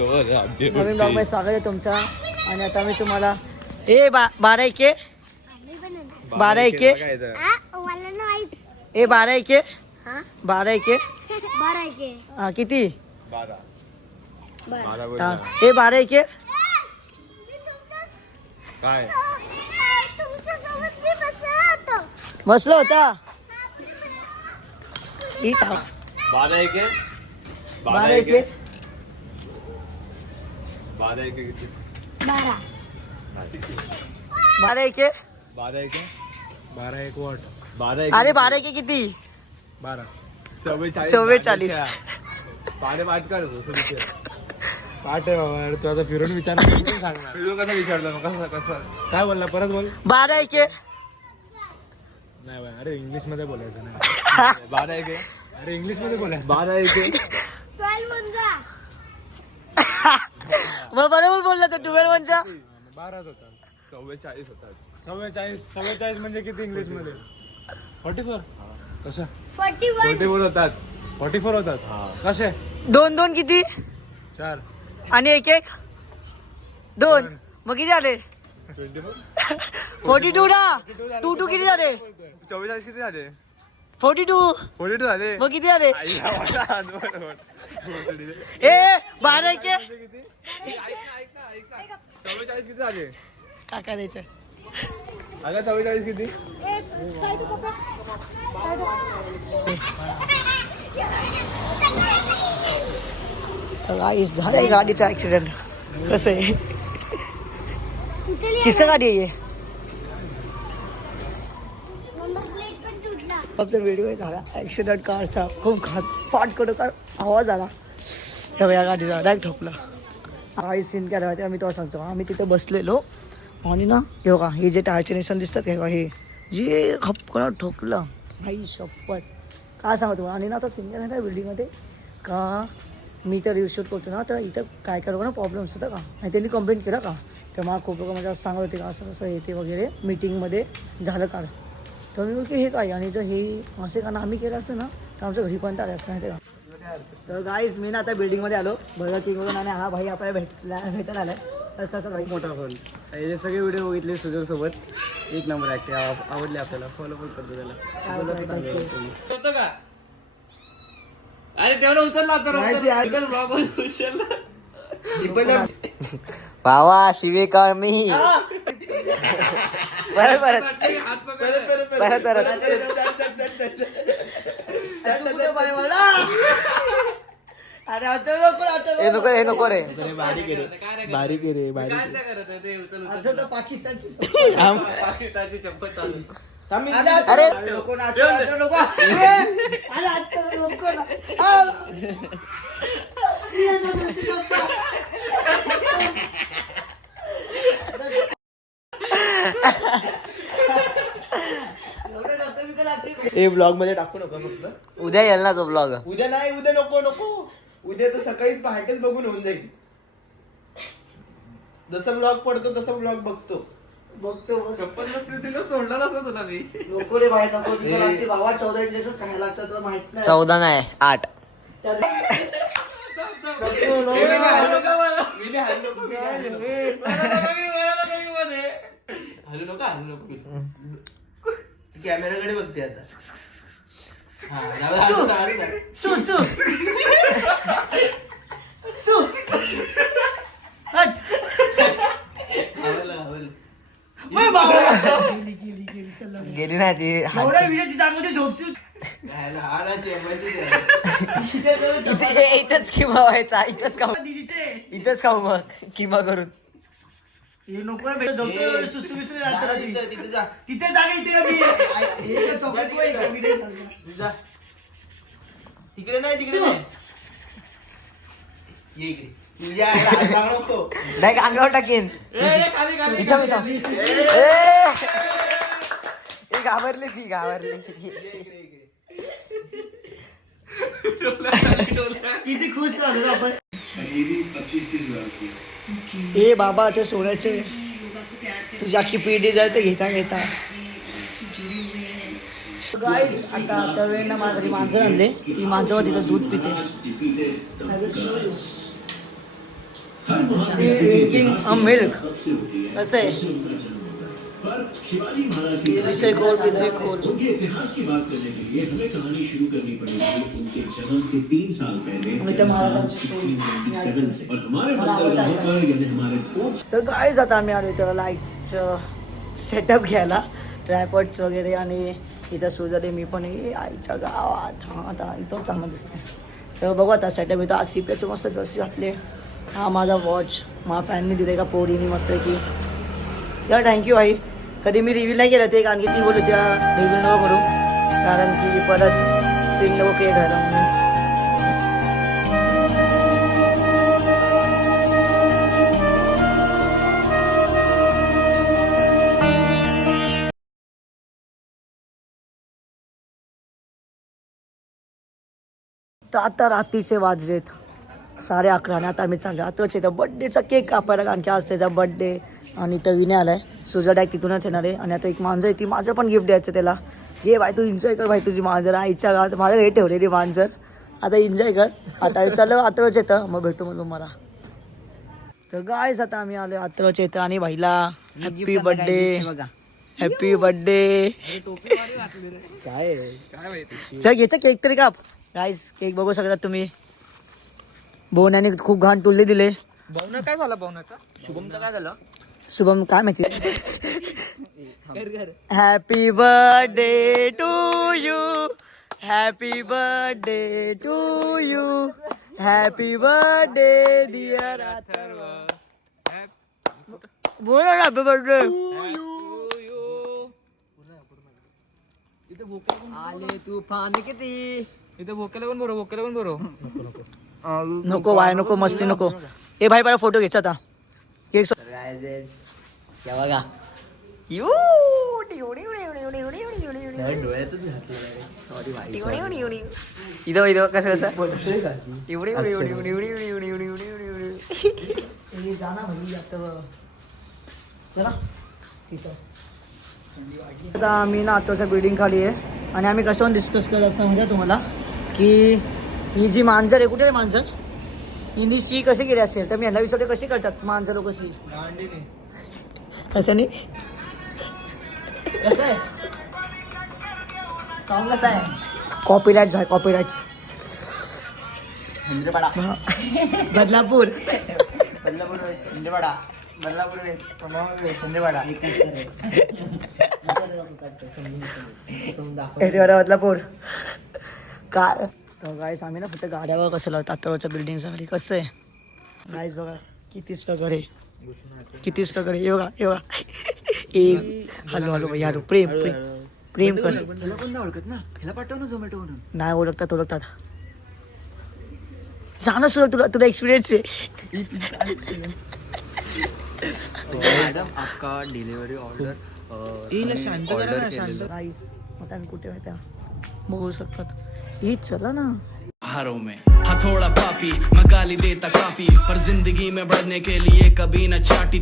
नवीन blog मध्ये स्वागत आहे तुमचं. आणि आता मी तुम्हाला 12 एके 12 एके 12 एके 12 एके हा किती 12 एके काय बसलो होता 12 एके 12 एके 12 एके किती 12 एके 12 एके 12 एक वॉट 12 अरे 12 एके किती 12 44 पाडे पाठ कर पाठ आहे बाबा यार, तू आता फिरून विचार करून सांगणार. फिरून कसं विचारलं मग कसं काय बोलला परत बोल. 12 एके नाही बाय, अरे इंग्लिश मध्ये बोलायचं नाही. 12 एके अरे इंग्लिश मध्ये बोलायचं. 12 एके मग बरोबर बोलला तो 12 वनचा 12च होता. 44 होतात 44 म्हणजे किती इंग्लिश मध्ये 44 कशा 44 होतात 44 होतात कसे 2 किती 4 आणि 1 2 मग किती आले 42 ना 2 किती झाले 44 किती झाले 42 42 झाले मग किती झाले आईला मला आठवण. ए 12 एके किती? ऐक ना 44 किती झाले काय करायचं अगं 44 किती गाइस झालंय गाडीचा ऍक्सिडेंट कसं आहे किसका गाडी आहे ये आमचा व्हिडिओ झाला ऍक्सिडेंट कारचा खूप पाठ कडक आवाज आला या गाडीचा डायरेक्ट ठोकला. काही सीन केला माहिती आम्ही तो सांगतो. आम्ही तिथे बसलेलो आणि ना हे बघा हे जे टायरचे निशाण दिसतात का हे जे खपकन ठोकलं आई शपथ काय सांगतो. आणि ना आता सिंगल आहे ना बिल्डिंगमध्ये का मी तर रिव्ह शूट करतो ना तर इथं काय करू ना प्रॉब्लेम्स होता का आणि त्यांनी कंप्लेंट केला का तर मला खूप लोक म्हणजे सांगत होते का असं असं येते वगैरे मीटिंगमध्ये झालं का तर मी बोलते हे काय आणि जर हे असे का ना आम्ही केलं असतं ना तर आमच्या घरी पण आले असं नाही का. तर गाईज मी ना आता बिल्डिंगमध्ये आलो बर्गर किंगवरून आणि हा भाई आपल्याला भेटायला आलाय तसं भाई मोठा फोन हे सगळे व्हिडिओ बघितले सुजल सोबत एक नंबर ऍक्टिंग आवडले आपल्याला फॉलो पण करतो त्याला. अरे तेवढं उचलला तर भावा शिवे काळ मी परत परत परत परत अरे आता नको हे नको रे बारीक आहे रे बारीक आता पाकिस्तानची पाकिस्तानची चप्पल चालू अरे नको ना आता नको अरे आता नको ना हे ब्लॉग मध्ये टाकू नका फक्त. उद्या येईल ना तो ब्लॉग उद्या नाही उद्या नको उद्या तर सकाळीच पहाटेच बघून होऊन जाईल. जसं ब्लॉग पडतो तसं ब्लॉग बघतो चप्पल नसली तिला सोडला नसता तुला मी नको रे भाई नको भावा 14 इंजेक्शन काय लागतं तुला माहित नाही 14 नाही 8 कॅमेराकडे बघते आता. सु हट गेली नाही ती एवढा व्हिडिओ तिचा आतमध्ये झोपशील इथंच किमा व्हायचा दीदीचे इथंच खाऊ मग किमा करून हे नको भेट झोपतो सुसू बिसू राहतो तिथे जागा इथे का मी हे चॉकलेट कोई का व्हिडिओ सांगा तिकडे नाही ये इकडे तुझ्या नको नाही अंगावर टाकीन इथं घाबरली ती किती खुश झालो आपण ए बाबा ते सोन्याचे तुझी अख्खी पिढी जाईल ते घेता गाईज आता वेळ ना माझ्या घरी मांजर आणले ती मांजर तिथं दूध पिते मिल्क कसं आहे विषय खोल पृथ्वी खोल. तर काय जाता आम्ही आलो इथं लाईटचं सेटअप घ्यायला ट्रायपॉड्स वगैरे आणि इथं सुजले मी पण आईच्या गावात हां आता इथं चांगलं दिसतंय. तर बघू आता सेटअप इथं ASICचे मस्त जर्सी घातले. हा माझा वॉच माझ्या फॅननी दिले का पोरीनी मस्त की या थँक्यू आई. कधी मी रिव्ह्यू नाही केलं ते कारण की ती बोलू त्या रिव्ह्यू नको करू कारण की परत सीन नको क्रिएट व्हायला म्हणून. तर आता रात्रीचे वाजलेत 11:30 आणि आता आम्ही चाललो आताच येतं बड्डेचा केक कापायला कारण की आज त्याचा बड्डे आणि इथं विने आलाय. सुजा डायक तिथूनच येणार आहे आणि आता एक मांजर आहे ती माझं पण गिफ्ट द्यायचं त्याला. ये भाई तू एन्जॉय कर भाई तुझी मांजर आईच्या गावात माझं हे ठेवलेली मांजर आता एन्जॉय कर. आता चाललं आतरच येतं मग भेटू म्हणून मला. तर गायस आता आम्ही आलो आतरच येतं आणि भाईला हॅपी बर्थडे हॅपी बर्थडे काय चल घ्यायचं केक तरी काप. गाईस केक बघू शकता तुम्ही. बोवण्याने खूप घाण टुल्ले दिले. भावना काय झाला भावनाचा शुभमचं काय झालं शुभम काय माहिती. Happy birthday to you happy birthday to you happy birthday dear Atharva. बोल ना हॅपी बर्थडे. आले तुफान किती इथं भोक्याला पण बरो नको वाय नको मस्ती नको. ए भाई मला फोटो घ्यायचा आता केक बघा यू डोळ्यातच घातलं सॉरी भाई इथं इथं कसं कसं जाना भाई चला तिथं. आता आम्ही ना आताच्या बिल्डिंग खाली आहे आणि आम्ही कशावर डिस्कस करत असतो म्हणजे तुम्हाला की ही जी मांजर आहे कुठे आहे मांजर हिनी शी कशी केली असेल तर मी यांना विचारते कशी करतात मांजर लोक शी कशाने कसं आहे सॉंग कसं आहे कॉपीराईट झाला कॉपीराईट. बदलापूर बदलापूर काय. तर गाईस आम्ही ना फक्त गाड्यावर कसं लावतो आत्तावरच्या बिल्डिंगच्या खाली कसं आहे गाईस बघा किती स्ट्रगल आहे किती स्ट्रगल आहे. हे बघा एक हॅलो हॅलो भाई हॅलो प्रेम प्रेम प्रेम कर. ह्याला पण नाही ओळखत ना ह्याला पाठव ना झोमॅटो म्हणून. नाही ओळखतात सांग ना तुला तुला एक्सपिरियन्स आहे. मॅडम आपका डिलिव्हरी ऑर्डर गाईस आता आम्ही कुठे आहे त्या बघू शकतात. हीच चला ना हारों में हथौड़ा पापी मैं गाली देता काफी पर जिंदगी में बढ़ने के लिए कभी न चाटी